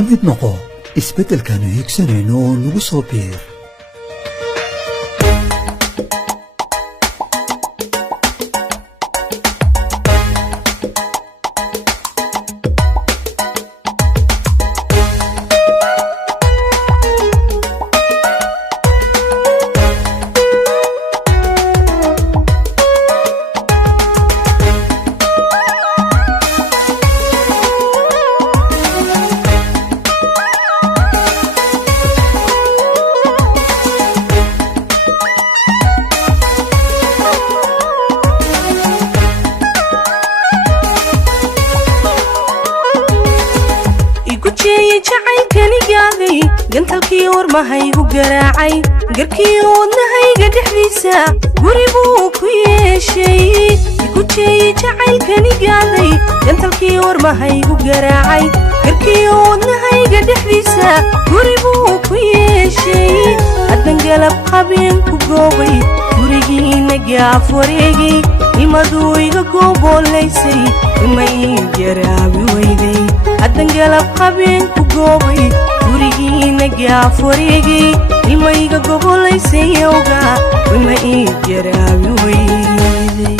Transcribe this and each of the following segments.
كم نقو isbedel كانوا يكسنينو نقصو بير قنتلكي ورما هيغو قراعي قركي ودنا هيغا دحديسا قريبو كويشي يكوشي جعيل كاني قاضي قنتلكي ورما هيغو قراعي قركي ودنا هيغا دحديسا قريبو كويشي هدن قلب قابين كوغوبي قريقي نقاف وريقي إمادو إيغا قوبو ليسي إما إيجرابي ويدي هدن قلب قابين كوغوبي gurigii nagaa furiigii ilmayga gobolaysayoga wima ii jaraabi weyday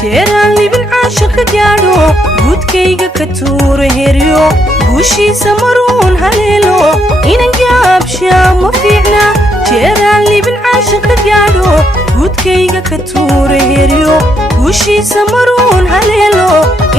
jeeraan libin caashiqa gaadho guudkayga ka tuuro heryo guushiisa maruun haleelo inan gaabshaa ma fiicna jeeraan libin caashiqa gaadho guudkayga ka tuuro heryo guushiisa maruun haleelo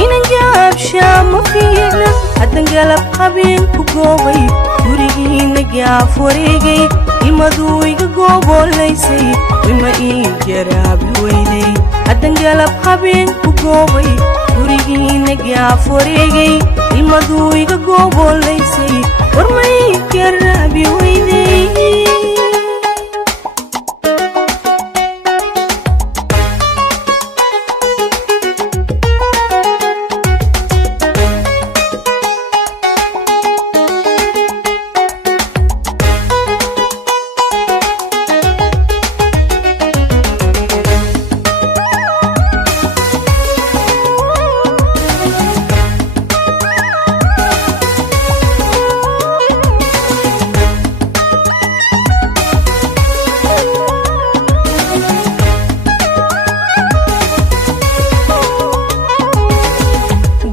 inan gaabshaa ma fiicna haddan galab qabeen ku goobay gurigii nagaaf wareegay imaduu iga goobolaysay wima ii jaraabi weyday haddan galab qabeen ku goobay gurigii nagaaf wareegay imaduu iga goobolaysay warma ii jaraabi weyday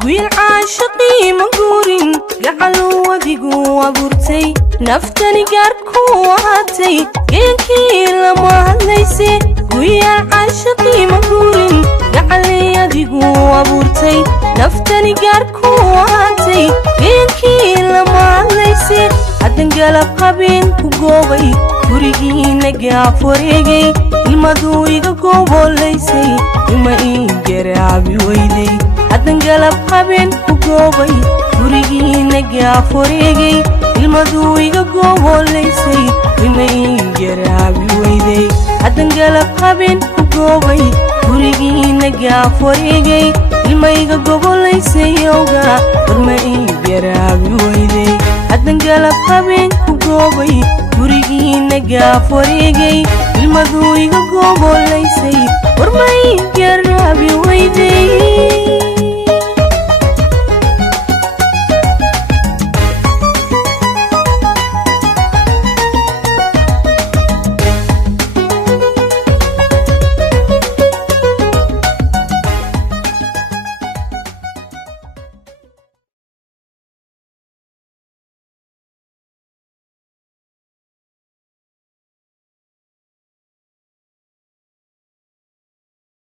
عاشقي مقورين قعلوا وديقوا أبورتي نفتني قاركوا هاتي قينكي لما هليسي ويا عاشقي مقورين قعلي وديقوا أبورتي نفتني قاركوا هاتي قينكي لما هليسي عدن قلب قابين كوغوبي gurigii nagaaf wareegay ilmaduu iga goobolaysay ima ii jaraabi weyday haddan galab qabeen ku goobay gurigii nagaaf wareegay ilmaduu iga goobolaysay ima ii jaraabi weyday haddan galab qabeen ku goobay gurigii nagaaf wareegay ilma iga gobolaysayoga warma ii jaraabi weyday haddan galab qabeen ku goobay gurigii nagaaf wareegay ilmaduu iga goobolaysay warma ii jaraabi weyday